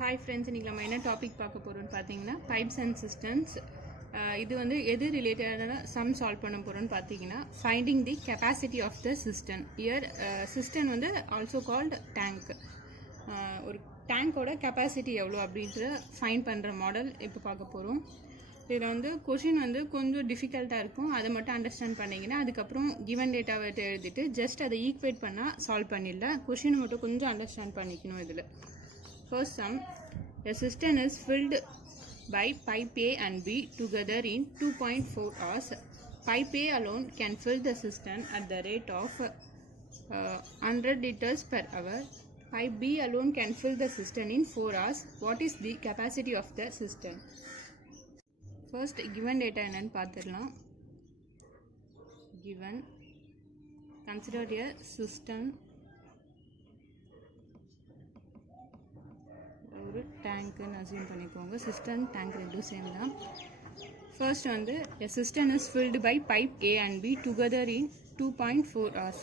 Hi friends, இன்றைக்கி நம்ம என்ன டாபிக் பார்க்க போகிறோம்னு பார்த்தீங்கன்னா பைப்ஸ் அண்ட் சிஸ்டம்ஸ். இது வந்து எது ரிலேட்டடான சம் சால்வ் பண்ண போகிறோம்னு பார்த்தீங்கன்னா finding the capacity of the cistern. Here cistern வந்து ஆல்சோ கால்டு டேங்க். ஒரு டேங்கோட கெப்பாசிட்டி எவ்வளோ அப்படின்ற ஃபைண்ட் பண்ணுற மாடல் இப்போ பார்க்க போகிறோம். இதில் வந்து கொஷின் வந்து கொஞ்சம் டிஃபிகல்ட்டாக இருக்கும். அதை மட்டும் அண்டர்ஸ்டாண்ட் பண்ணிங்கன்னா அதுக்கப்புறம் கிவன் டேட்டாவை எழுதிட்டு ஜஸ்ட் அதை ஈக்குவேட் பண்ணால் சால்வ் பண்ணிடல. கொஷினை மட்டும் கொஞ்சம் அண்டர்ஸ்டாண்ட் பண்ணிக்கணும். இதில் first sum, a cistern is filled by pipe A and B together in 2.4 hours. Pipe A alone can fill the cistern at the rate of 100 liters per hour. Pipe B alone can fill the cistern in 4 hours. What is the capacity of the cistern? First given data என்னன்னு பார்த்துடலாம். Given, consider a cistern, ஒரு டேங்க்குன்னு assume பண்ணிக்கோங்க. Cistern tank ரெண்டும் same தான். First வந்து a cistern is filled by pipe A and B together in 2.4 hours.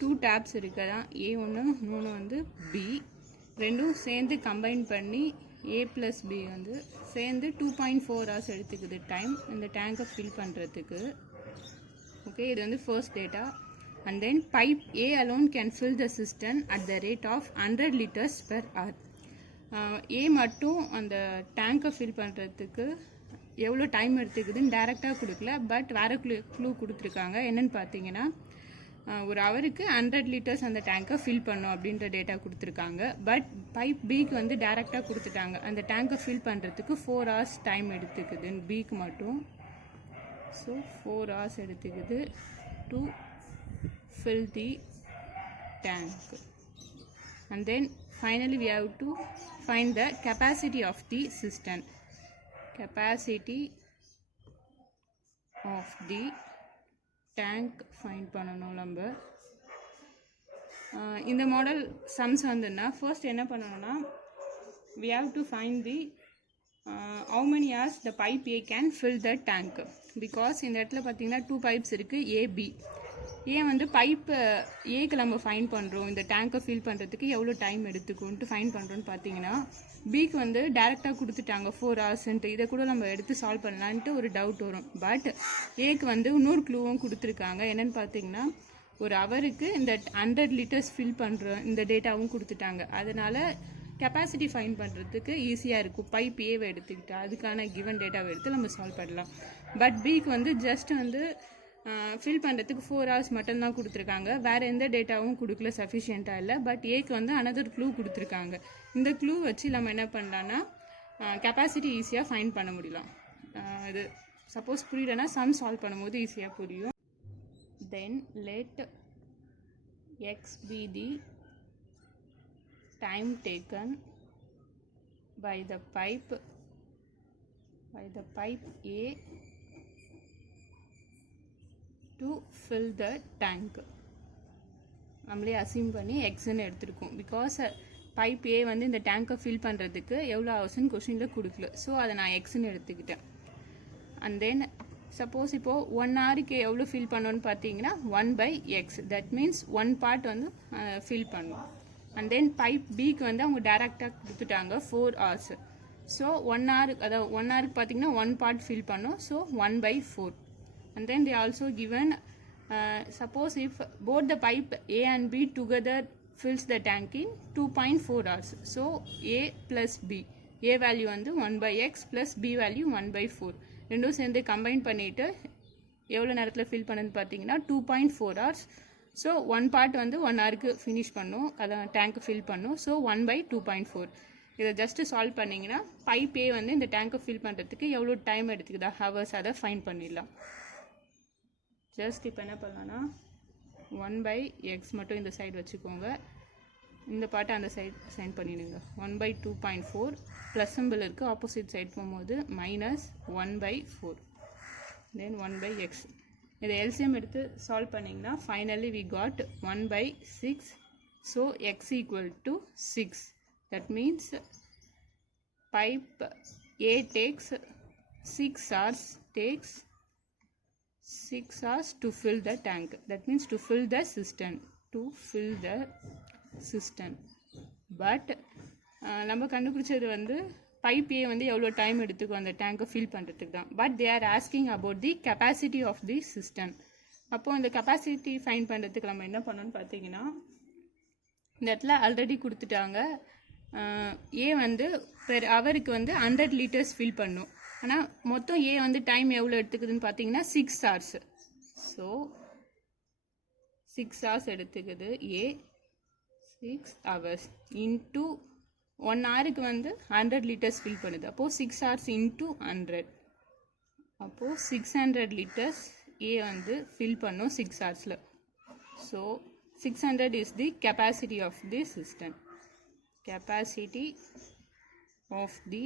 2 taps இருக்குதான், A ஒன்று, 3 வந்து பி. ரெண்டும் சேர்ந்து கம்பைன் பண்ணி ஏ ப்ளஸ் பி வந்து சேர்ந்து 2.4 hours எடுத்துக்குது டைம் இந்த டேங்கை ஃபில் பண்ணுறதுக்கு. ஓகே, இது வந்து first data. And then pipe A alone can fill the cistern at the rate of 100 liters per hour. A மட்டும் அந்த டேங்கை ஃபில் பண்ணுறதுக்கு எவ்வளோ டைம் எடுத்துக்குதுன்னு டைரெக்டாக கொடுக்கல, பட் வேறு க்ளூ கொடுத்துருக்காங்க. என்னென்னு பார்த்தீங்கன்னா ஒரு ஹவருக்கு 100 liters அந்த டேங்கை ஃபில் பண்ணும் அப்படின்ற டேட்டா கொடுத்துருக்காங்க. பட் பைப் பிக்கு வந்து டைரெக்டாக கொடுத்துட்டாங்க அந்த டேங்கை ஃபில் பண்ணுறதுக்கு 4 hours டைம் எடுத்துக்குதுன்னு பிக்கு மட்டும். ஸோ 4 hours எடுத்துக்குது to fill the tank. And then finally we have to find the capacity of the cistern. Capacity of the tank find பண்ணணும் நம்ம. இந்த மாடல் சம்ஸ் வந்துன்னா ஃபர்ஸ்ட் என்ன பண்ணணும்னா we have to find the how many hours the pipe A can fill the tank. because இந்த இடத்துல பார்த்தீங்கன்னா 2 pipes இருக்குது AB. ஏன் வந்து பைப் ஏக்கு நம்ம ஃபைன் பண்ணுறோம் இந்த டேங்கை ஃபில் பண்ணுறதுக்கு எவ்வளோ டைம் எடுத்துக்கும்ட்டு ஃபைன் பண்ணுறோன்னு பார்த்தீங்கன்னா பிக்கு வந்து டேரெக்டாக கொடுத்துட்டாங்க 4 hours. இதை கூட நம்ம எடுத்து சால்வ் பண்ணலான்ட்டு ஒரு டவுட் வரும். பட் ஏக்கு வந்து இன்னொரு க்ளூவும் கொடுத்துருக்காங்க. என்னென்னு பார்த்தீங்கன்னா ஒரு ஹவருக்கு இந்த 100 liters ஃபில் பண்ணுற இந்த டேட்டாவும் கொடுத்துட்டாங்க. அதனால் கெப்பாசிட்டி ஃபைன் பண்ணுறதுக்கு ஈஸியாக இருக்கும். பைப் ஏவை எடுத்துக்கிட்டா அதுக்கான கிவன் டேட்டாவை எடுத்து நம்ம சால்வ் பண்ணலாம். பட் பிக்கு வந்து ஜஸ்ட் வந்து ஃபில் பண்ணுறதுக்கு 4 hours மட்டும்தான் கொடுத்துருக்காங்க. வேறு எந்த டேட்டாவும் கொடுக்கல, சஃபிஷியண்ட்டாக இல்லை. பட் ஏக்கு வந்து அனதர் க்ளூ கொடுத்துருக்காங்க. இந்த க்ளூ வச்சு நம்ம என்ன பண்ணலான்னா கெப்பாசிட்டி ஈஸியாக ஃபைன் பண்ண முடியலாம். இது சப்போஸ் புரியலன்னா சம் சால்வ் பண்ணும்போது ஈஸியாக புரியும். தென் let X be the time taken by the pipe A to fill the tank. நம்மளே அசியூம் பண்ணி எக்ஸ்ன்னு எடுத்துருக்கோம். பிகாஸ் பைப் ஏ வந்து இந்த டேங்கை ஃபில் பண்ணுறதுக்கு எவ்வளோ ஹவர்ஸ்ன்னு கொஷினில் கொடுக்கல. ஸோ அதை நான் எக்ஸ்ன்னு எடுத்துக்கிட்டேன். அண்ட் தென் சப்போஸ் இப்போது 1 hourக்கு எவ்வளோ ஃபில் பண்ணோன்னு பார்த்தீங்கன்னா 1/x. தட் மீன்ஸ் 1 part வந்து ஃபில் பண்ணும். அண்ட் தென் பைப் பிக்கு வந்து அவங்க டேரெக்டாக கொடுத்துட்டாங்க 4 hours. ஸோ 1 hour, அதாவது 1 hourக்கு பார்த்தீங்கன்னா 1 part ஃபில் பண்ணும். So 1/4. And then they also given suppose if both the pipe A and B together fills the tank in 2.4 hours. So A plus B, A value வந்து 1/x plus B value 1/4. ரெண்டும் சேர்ந்து combine பண்ணிவிட்டு எவ்வளோ நேரத்தில் fill பண்ணுன்னு பார்த்தீங்கன்னா 2.4 hours. So 1 part வந்து 1 hourக்கு finish பண்ணும், அதான் டேங்க்கு ஃபில் பண்ணும். ஸோ 1/2.4. இதை ஜஸ்ட்டு சால்வ் பண்ணிங்கன்னா பைப் ஏ வந்து இந்த டேங்கை ஃபில் பண்ணுறதுக்கு எவ்வளோ டைம் எடுத்துக்குதா ஹவர்ஸ் அதை ஃபைன் பண்ணிடலாம். ஜஸ்ட் இப்போ என்ன பண்ணலான்னா 1/x மட்டும் இந்த சைடு வச்சுக்கோங்க, இந்த பாட்டை அந்த சைடு சைன் பண்ணிடுங்க. 1/2.4 ப்ளஸ் சிம்பிள் இருக்குது, ஆப்போசிட் சைட் போகும்போது -1/4. Then 1/x. இதை எல்சிஎம் எடுத்து சால்வ் பண்ணிங்கன்னா finally we got 1/6. So x equal to 6. That means pipe A takes 6 hours to fill the tank. That means to fill the cistern. But நம்ம கண்டுபிடிச்சது வந்து pipe ஏ வந்து எவ்வளோ time எடுத்துக்கும் அந்த டேங்கை ஃபில் பண்ணுறதுக்கு தான். But they are asking about the capacity of the cistern. அப்போது அந்த கெப்பாசிட்டி ஃபைன் பண்ணுறதுக்கு நம்ம என்ன பண்ணோன்னு பார்த்தீங்கன்னா, இந்த இடத்துல ஆல்ரெடி கொடுத்துட்டாங்க. ஏ வந்து பெர் ஹவருக்கு வந்து 100 liters ஃபில் பண்ணும். ஆனால் மொத்தம் ஏ வந்து டைம் எவ்வளோ எடுத்துக்குதுன்னு பார்த்தீங்கன்னா 6 hours. ஸோ 6 hours எடுத்துக்குது ஏ. 6 hours இன்ட்டு 1 hourக்கு வந்து 100 liters ஃபில் பண்ணுது. அப்போது 6 hours இன்ட்டு 100. அப்போது 600 liters ஏ வந்து ஃபில் பண்ணும் 6 hoursல. So 600 is the capacity of the system. Capacity of the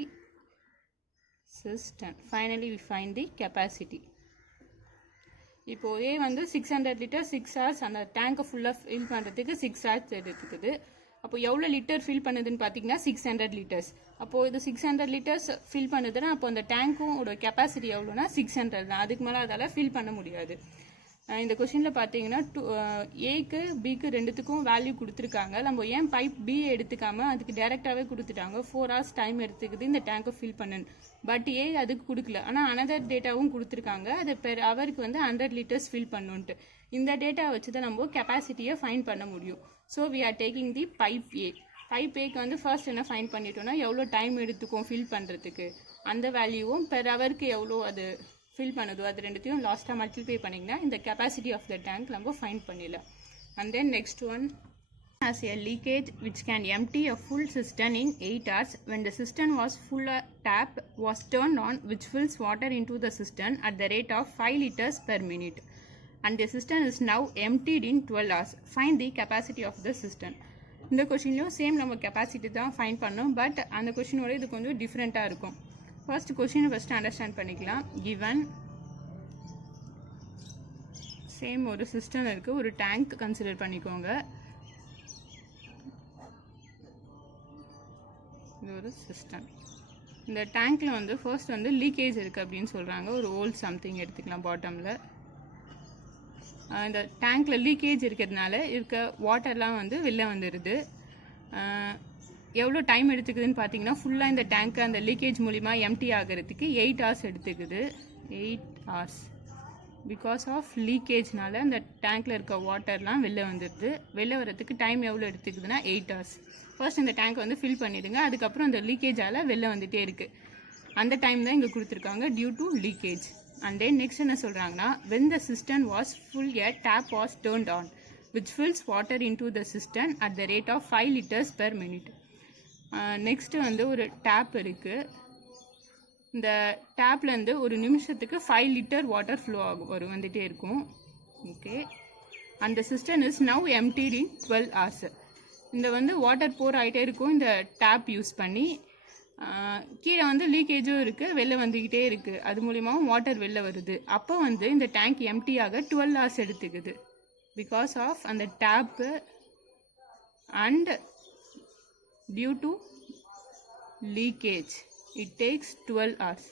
system. Finally we find the capacity. இப்போ ஏ வந்து 600 liters 6 hours அந்த டேங்கை ஃபுல்லாக ஃபில் பண்ணுறதுக்கு 6 hours எடுத்துக்குது. அப்போ எவ்வளோ லிட்டர் ஃபில் பண்ணுதுன்னு பார்த்தீங்கன்னா 600 liters. அப்போது இது 600 liters ஃபில் பண்ணுதுன்னா அப்போ அந்த டேங்க்கும் கெப்பாசிட்டி எவ்வளோனா 600 தான். அதுக்கு மேலே அதால் ஃபில் பண்ண முடியாது. இந்த கொஷினில் பார்த்தீங்கன்னா ஏக்கு பிக்கு ரெண்டுத்துக்கும் வேல்யூ கொடுத்துருக்காங்க. நம்ம ஏன் பைப் பி எடுத்துக்காமல் அதுக்கு டேரெக்டாகவே கொடுத்துட்டாங்க. 4 hours டைம் எடுத்துக்குது இந்த டேங்கை ஃபில் பண்ணு. பட் ஏ அதுக்கு கொடுக்கல. ஆனால் அனதர் டேட்டாவும் கொடுத்துருக்காங்க. அது பெர் ஹவருக்கு வந்து 100 liters ஃபில் பண்ணுன்ட்டு. இந்த டேட்டா வச்சு தான் நம்ம கெப்பாசிட்டியை ஃபைன் பண்ண முடியும். So we are taking the pipe A. Pipe ஏக்கு வந்து ஃபர்ஸ்ட் என்ன ஃபைன் பண்ணிட்டோம்னா எவ்வளோ டைம் எடுத்துக்கும் ஃபில் பண்ணுறதுக்கு அந்த வேல்யூவும் பெர் ஹவருக்கு எவ்வளோ அது ஃபில் பண்ணுதோ அது ரெண்டுத்தையும் லாஸ்ட்டாக மல்டிப்ளை பண்ணிங்கன்னா இந்த கெப்பாசிட்டி ஆஃப் த டேங்க் நம்ம ஃபைன் பண்ணிடலாம். And then next one has a leakage which can empty a full cistern in 8 hours. When the cistern was full, a tap was turned on which fills water into the cistern at the rate of 5 liters per minute. And the cistern is now emptied in 12 hours. Find the capacity of the cistern. இந்த கொஷின்லையும் same நம்ம capacity தான் fine பண்ணோம். But அந்த கொஷினோட இது கொஞ்சம் டிஃப்ரெண்ட்டாக இருக்கும். First கொஷினை ஃபஸ்ட்டு அண்டர்ஸ்டாண்ட் பண்ணிக்கலாம். கிவன் சேம் ஒரு சிஸ்டம் இருக்குது. ஒரு டேங்க் கன்சிடர் பண்ணிக்கோங்க. இது ஒரு சிஸ்டம். இந்த டேங்க்கில் வந்து ஃபர்ஸ்ட் வந்து லீக்கேஜ் இருக்குது அப்படின்னு சொல்கிறாங்க. ஒரு ஓல்ட் சம்திங் எடுத்துக்கலாம் பாட்டமில். இந்த டேங்க்கில் லீக்கேஜ் இருக்கிறதுனால இருக்க வாட்டர்லாம் வந்து வெளில வந்துடுது. எவ்வளோ டைம் எடுத்துக்குதுன்னு பார்த்தீங்கன்னா ஃபுல்லாக இந்த டேங்க்கு அந்த லீக்கேஜ் மூலிமா எம்டி ஆகிறதுக்கு 8 hours எடுத்துக்குது. 8 hours பிகாஸ் ஆஃப் லீக்கேஜ்னால அந்த டேங்க்கில் இருக்க வாட்டர்லாம் வெளில வந்துடுது. வெளில வரதுக்கு டைம் எவ்வளோ எடுத்துக்குதுன்னா 8 hours. ஃபர்ஸ்ட் இந்த டேங்க்கை வந்து ஃபில் பண்ணிடுங்க. அதுக்கப்புறம் அந்த லீக்கேஜால் வெளில வந்துகிட்டே இருக்குது. அந்த டைம் தான் இங்கே கொடுத்துருக்காங்க due to leakage. And then next என்ன சொல்கிறாங்கன்னா when the cistern was full a tap was turned on which fills water into the cistern at the rate of 5 liters per minute. Next வந்து ஒரு tape இருக்குது. இந்த டேப்லேருந்து ஒரு நிமிஷத்துக்கு 5 liter water flow ஆகும் வந்துகிட்டே இருக்கும். ஓகே. அந்த system is now emptied in 12 hours. இந்த வந்து வாட்டர் போர் ஆகிட்டே இருக்கும் இந்த டேப் யூஸ் பண்ணி. கீழே வந்து லீக்கேஜும் இருக்குது, வெளில வந்துக்கிட்டே இருக்குது. அது மூலியமாகவும் வாட்டர் வெளில வருது. அப்போ வந்து இந்த டேங்க் எம்டியாக 12 hours எடுத்துக்குது பிகாஸ் ஆஃப் அந்த tap and due to leakage it takes 12 hours.